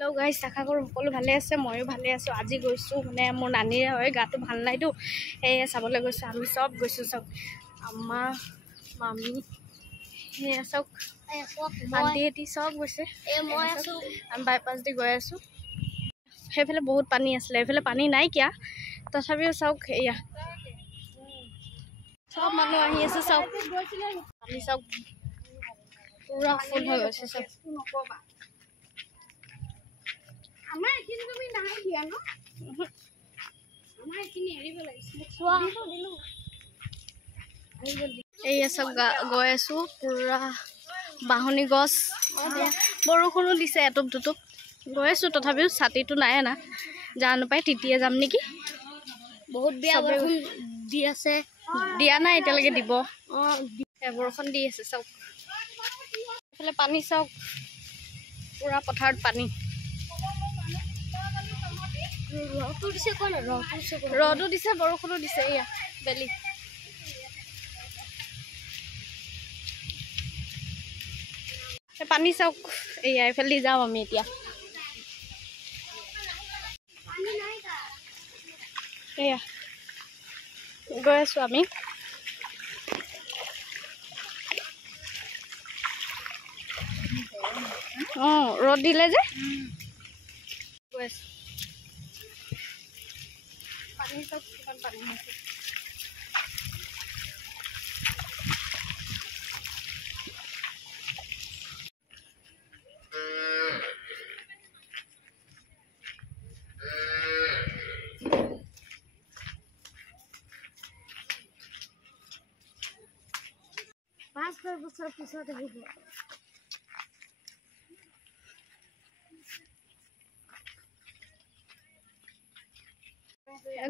Hello' guys, আশা কৰোঁ সকলো ভালে আছে। ময়ো ভালে আছোঁ। আজি গৈছোঁ মানে মোৰ নানীৰে হয়, গাটো ভাল নাইতো, সেয়ে চাবলৈ গৈছোঁ। আমি চব গৈছোঁ, চব আম্মা মামী সেয়া চব আণ্টিহেঁতি চব গৈছে। আমি বাইপাছ দি গৈ আছোঁ। সেইফালে বহুত পানী আছিলে, এইফালে পানী নাইকিয়া, তথাপিও চাওক এয়া চব মানুহ আহি আছে। চব পানী চব পুৰা ফুল হৈ গৈছে। চব আমাৰ এইখিনি তুমি নাই দিয়া ন, আমাৰ এইখিনি এৰিব লাগিছিলে। এইয়া চব গৈ আছো, পুৰা বাঁহনি গছ, বৰষুণো দিছে এটুপ দুটুপ। গৈ আছো, তথাপিও ছাতিটো নাই অনা, জানো পাই তিতিয়ে যাম নেকি। বহুত বেয়া বৰষুণ দি আছে, দিয়া নাই এতিয়ালৈকে, দিব। বৰষুণ দি আছে চব। এইফালে পানী চব, পুৰা পথাৰত পানী। ৰ'দো দিছে বৰষুণো দিছে। এয়া বেলি পানী চাওক। এয়া এইফালে যাওঁ আমি এতিয়া। এয়া গৈ আছো আমি। ৰ'দ দিলে যে গৈ আছো। পানী চব কিমান পানী হৈছে। পাঁচ বছৰ পিছত আহিব।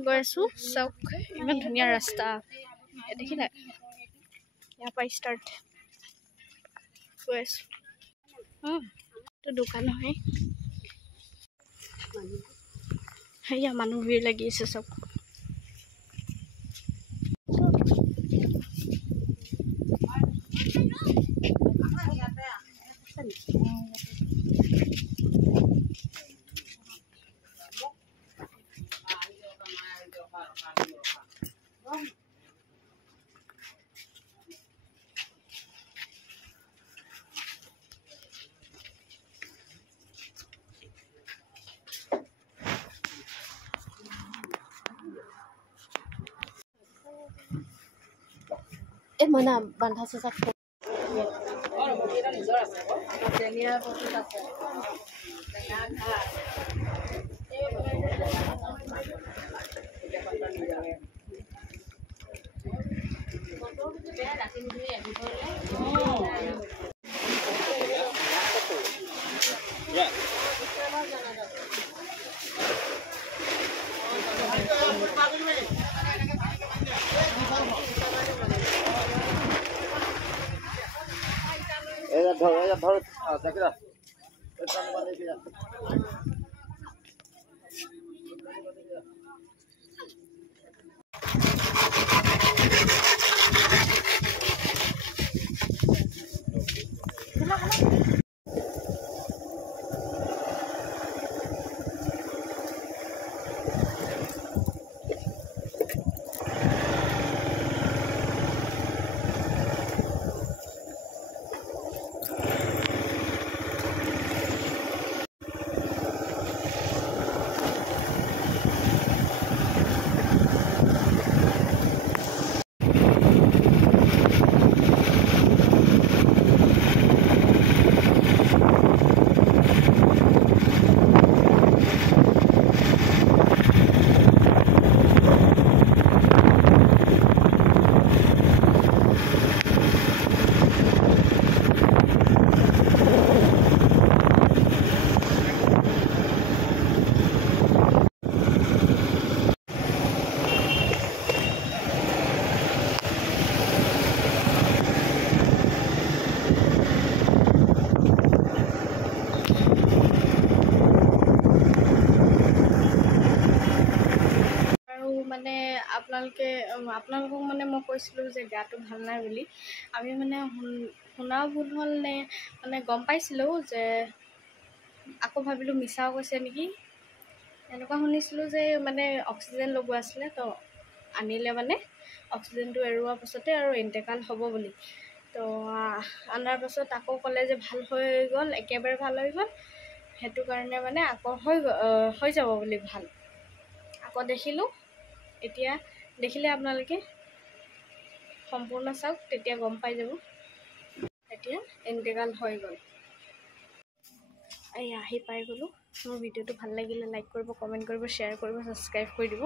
গৈ আছো, চাওক ইমান ধুনীয়া ৰাস্তা দেখি নাই। ইয়াৰ পৰা ষ্টাৰ্ট গৈ আছো। দোকান হয়, সেয়া মানুহ ভিৰ লাগি আছে চব। মানে বান্ধা চেঁচা মানে আপোনালোকক মানে মই কৈছিলোঁ যে গাটো ভাল নাই বুলি। আমি মানে শুনাও ভুল হ'ল নে মানে গম পাইছিলোঁ যে আকৌ ভাবিলোঁ মিছাও কৈছে নেকি। এনেকুৱা শুনিছিলোঁ যে মানে অক্সিজেন লগোৱা আছিলে, তো আনিলে মানে অক্সিজেনটো এৰোৱাৰ পাছতে আৰু ইণ্টেকাল হ'ব বুলি। তো অনাৰ পাছত আকৌ ক'লে যে ভাল হৈ গ'ল, একেবাৰে ভাল হৈ গ'ল, সেইটো কাৰণে মানে আকৌ হৈ যাব বুলি ভাল। আকৌ দেখিলোঁ, এতিয়া দেখিলে আপোনালোকে সম্পূৰ্ণ চাওক, তেতিয়া গম পাই যাব। এতিয়া ইণ্টেকাল হৈ গ'ল। এই আহি পাই গ'লোঁ। মোৰ ভিডিঅ'টো ভাল লাগিলে লাইক কৰিব, কমেণ্ট কৰিব, শ্বেয়াৰ কৰিব, ছাবস্ক্ৰাইব কৰি দিব।